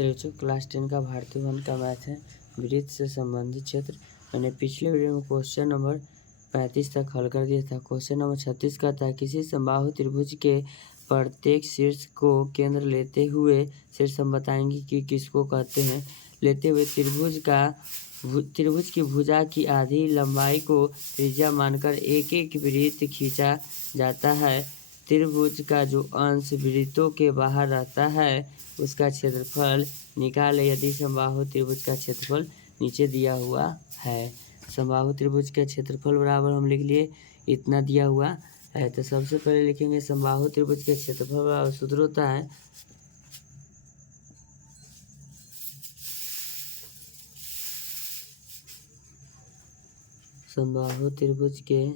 चलिए बच्चों, क्लास 10 का भारतीय वन का मैथ है, वृत्त से संबंधित क्षेत्र। मैंने पिछले वीडियो में क्वेश्चन नंबर 35 तक हल कर दिया था। क्वेश्चन नंबर 36 का था, किसी समबाहु त्रिभुज के प्रत्येक शीर्ष को केंद्र लेते हुए शीर्ष हम बताएंगे कि किसको कहते हैं। लेते हुए त्रिभुज की भुजा की आधी लंबाई को त्रिज्या मानकर एक एक वृत्त खींचा जाता है। त्रिभुज का जो अंश वृत्तों के बाहर रहता है उसका क्षेत्रफल निकाले यदि समबाहु त्रिभुज का क्षेत्रफल नीचे दिया हुआ है। समबाहु त्रिभुज का क्षेत्रफल बराबर हम लिख लिए, इतना दिया हुआ है। तो सबसे पहले लिखेंगे समबाहु त्रिभुज के क्षेत्रफल बराबर सूत्र होता है समबाहु त्रिभुज के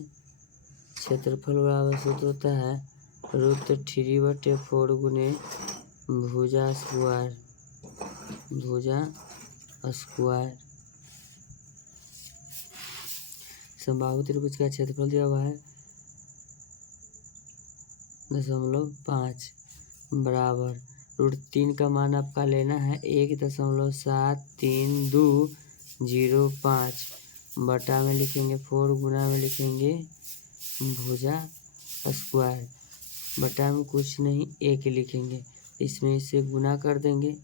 क्षेत्रफल बराबर सूत्र होता है √3/4 गुने भुजा स्क्वायर समबाहु त्रिभुज का क्षेत्रफल दिया हुआ है 0.5 बराबर √3 का मान आपका लेना है 1.7325 बटा में लिखेंगे 4 गुना में लिखेंगे भुजा स्क्वायर, बटा में कुछ नहीं एक लिखेंगे, इसमें इसे गुना कर देंगे।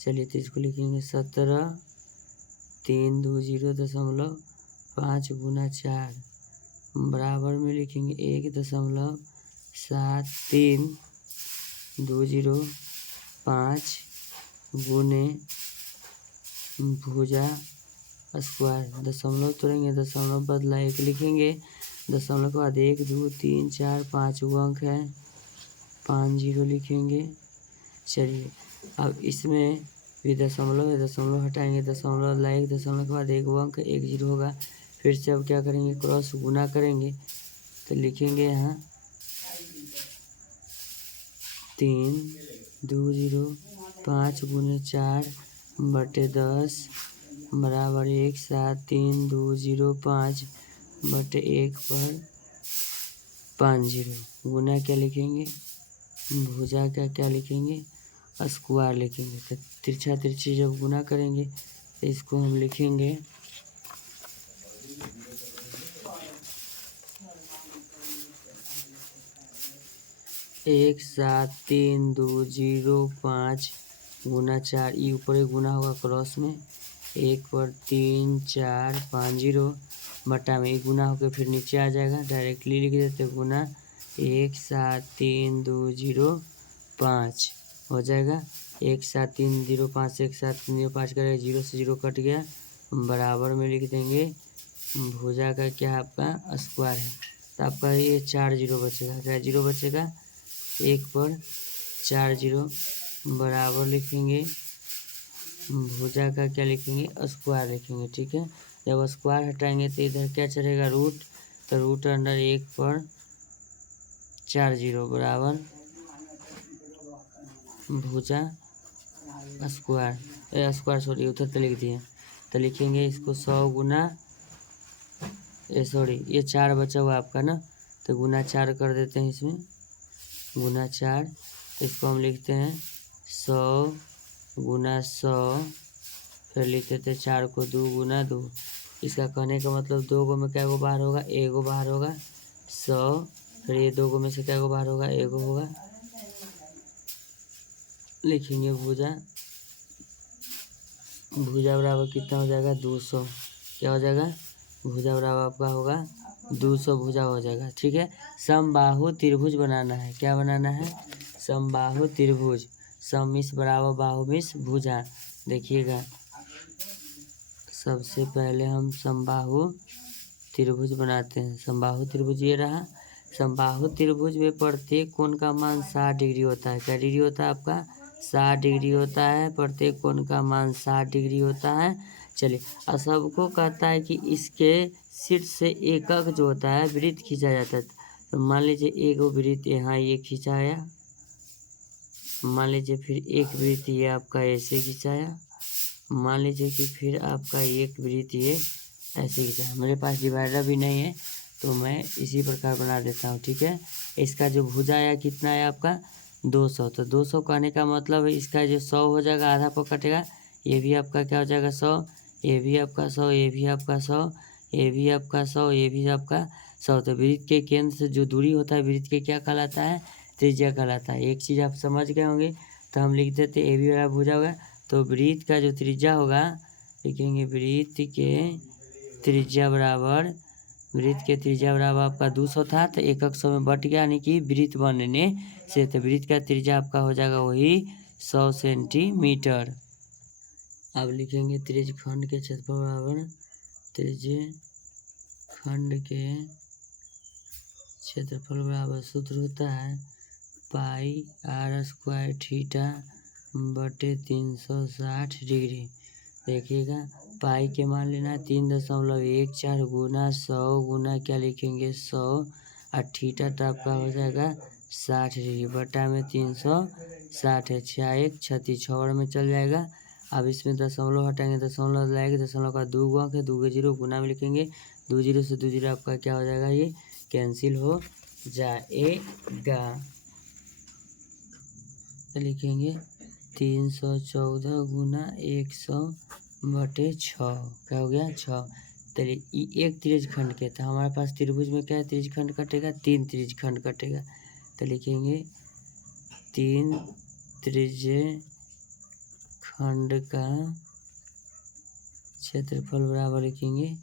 चलिए तो इसको लिखेंगे 17,320.5 गुना 4 बराबर में लिखेंगे 1.7325 गुने भुजा स्क्वायर। दशमलव तोड़ेंगे, दशमलव बदला एक लिखेंगे, दशमलव के बाद 1 2 3 4 5 अंक है, 5 0 लिखेंगे। चलिए अब इसमें भी दशमलव हटाएंगे, दशमलव बदला एक, दशमलव के बाद 1 अंक 1 0 होगा। फिर से अब क्या करेंगे, क्रॉस गुना करेंगे तो लिखेंगे यहाँ 3,205 गुने 4 बटे 10 बराबर 1,73,205 बटे 1 पर 5 0 गुना क्या लिखेंगे, भुजा का क्या लिखेंगे, स्क्वायर लिखेंगे। तो तिरछा तिरछी जब गुना करेंगे तो इसको हम लिखेंगे 1,73,205 गुना 4, ये ऊपर ही गुना होगा क्रॉस में 1 पर 3 4 5 0 बटा में गुना होकर फिर नीचे आ जाएगा, डायरेक्टली लिख देते गुना 1,73,205 हो जाएगा। 1,73,05 से 1,73,05 करेगा, 0 से 0 कट गया, बराबर में लिख देंगे भुजा का क्या आपका स्क्वायर है। तो आपका ये 4 0 बचेगा, क्या 0 बचेगा, 1 पर 4 0 बराबर लिखेंगे भुजा का क्या लिखेंगे, स्क्वायर लिखेंगे। ठीक है, जब स्क्वायर हटाएंगे तो इधर क्या चलेगा रूट, तो रूट अंडर 1 पर 4 0 बराबर भुजा स्क्वायर सॉरी उधर तो लिख दिए। तो लिखेंगे इसको 100 गुना ये 4 बचा हुआ आपका ना, तो गुना 4 कर देते हैं, इसमें गुना 4, इसको हम लिखते हैं 100 गुना 100, फिर लिख देते हैं 4 को 2 गुना 2। इसका कहने का मतलब 2 गो में क्या गो बाहर होगा, 1 गो बाहर होगा 100, फिर ये 2 गो में से क्या गो बाहर होगा, 1 गो होगा। लिखेंगे भुजा बराबर कितना हो जाएगा 200, क्या हो जाएगा, भुजा बराबर आपका होगा 200 भुजा हो जाएगा। ठीक है, समबाहु त्रिभुज बनाना है, क्या बनाना है, समबाहु त्रिभुज, समिस बराबर बाहु मिस भुजा। देखिएगा सबसे पहले हम समबाहु त्रिभुज बनाते हैं। समबाहु त्रिभुज ये रहा। समबाहु त्रिभुज में प्रत्येक कोण का मान 60 डिग्री होता है। क्या डिग्री होता है आपका, 60 डिग्री होता है, प्रत्येक कोण का मान 60 डिग्री होता है। चलिए और सबको कहता है कि इसके शीर्ष से एकक जो होता है वृत्त खींचा जाता है। तो मान लीजिए एक वृत्त यहाँ ये खिंचाया, मान लीजिए फिर एक वृत्त ये आपका ऐसे खिंचाया, मान लीजिए कि फिर आपका एक वृत्त ये ऐसे खिंचाया। मेरे पास डिवाइडर भी नहीं है तो मैं इसी प्रकार बना देता हूँ। ठीक है, इसका जो भुजा आया कितना है आपका 200। तो 200 कहने का मतलब है इसका जो 100 हो जाएगा, आधा पर कटेगा, ये भी आपका क्या हो जाएगा 100, ये भी आपका 100, ये भी आपका 100, ये भी आपका 100, ये भी आपका 100। तो वृत्त के केंद्र से जो दूरी होता है वृत्त के क्या कहलाता है, त्रिज्या कहलाता है। एक चीज़ आप समझ गए होंगे, तो हम लिख देते ए बी बराबर भुजा होगा। तो वृत्त का जो त्रिज्या होगा, लिखेंगे वृत्त के त्रिज्या बराबर, वृत्त के त्रिज्या बराबर आपका 200 था, तो 100 में बट गया, यानी कि वृत्त बनने से। तो वृत्त का त्रिज्या आपका हो जाएगा वही 100 सेंटीमीटर। अब लिखेंगे त्रिज्य खंड के क्षेत्रफल बराबर, त्रिज्य खंड के क्षेत्रफल बराबर सूत्र होता है पाई आर स्क्वायर थीटा बटे 360 डिग्री। देखिएगा पाई के मान लेना 3.14 गुना 100 गुना क्या लिखेंगे 100, और थीटा तो आपका हो जाएगा 60 डिग्री, बटा में 360 है, 6 36 6 में चल जाएगा। अब इसमें दशमलव हटाएंगे, दशमलव लाएंगे, दशमलव का 2 अंक है, 2 के 0 गुना में लिखेंगे, 2 0 से 2 0 आपका क्या हो जाएगा, ये कैंसिल हो जाएगा। तो लिखेंगे 314 गुना 100 बटे 6, क्या हो गया 6। चलिए एक त्रिज्य खंड के, तो हमारे पास त्रिभुज में क्या है, त्रिज्य खंड कटेगा, 3 त्रिज्य खंड कटेगा। तो लिखेंगे 3 त्रिज्य खंड का क्षेत्रफल बराबर लिखेंगे,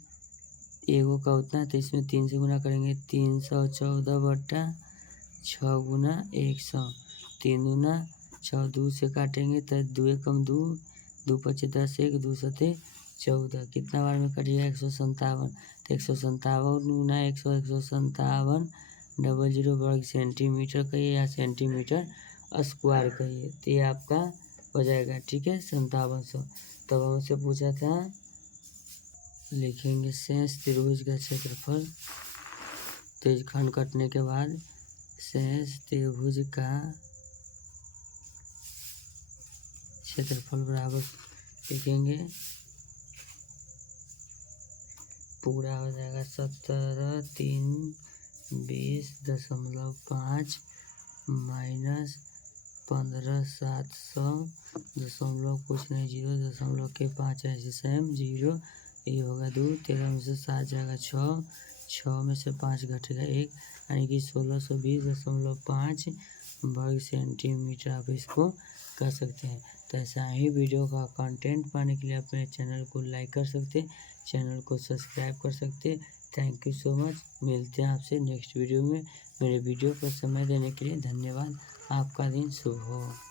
एगो का उतना, तो इसमें 3 से गुना करेंगे, 314 बटा 6 गुना 100, 3 गुना 6, 2 से काटेंगे तो 2 एकम 2, 2 पचे 10, 1 2 सते 14, कितना बार में कटिएगा 157। तो 157 गुना 100, 157 00 वर्ग सेंटीमीटर कहिए या सेंटीमीटर स्क्वायर कहिए, तो ये आपका हो जाएगा, ठीक है 5700। तब हमसे पूछा था, लिखेंगे शेष त्रिभुज का क्षेत्रफल, त्रिज्य खंड कटने के बाद शेष त्रिभुज का क्षेत्रफल बराबर लिखेंगे, पूरा हो जाएगा 17 3 20.5 माइनस 15 700 दशमलव कुछ नहीं 0 दशमलव के 5 ऐसे सेम 0, ये होगा 2, 13 में से 7 जाएगा 6, 6 में से 5 घटेगा 1, यानी कि 1620.5 वर्ग सेंटीमीटर आप इसको कर सकते हैं। तो ऐसा ही वीडियो का कंटेंट पाने के लिए अपने चैनल को लाइक कर सकते, चैनल को सब्सक्राइब कर सकते। थैंक यू सो मच, मिलते हैं आपसे नेक्स्ट वीडियो में। मेरे वीडियो पर समय देने के लिए धन्यवाद, आपका दिन शुभ हो।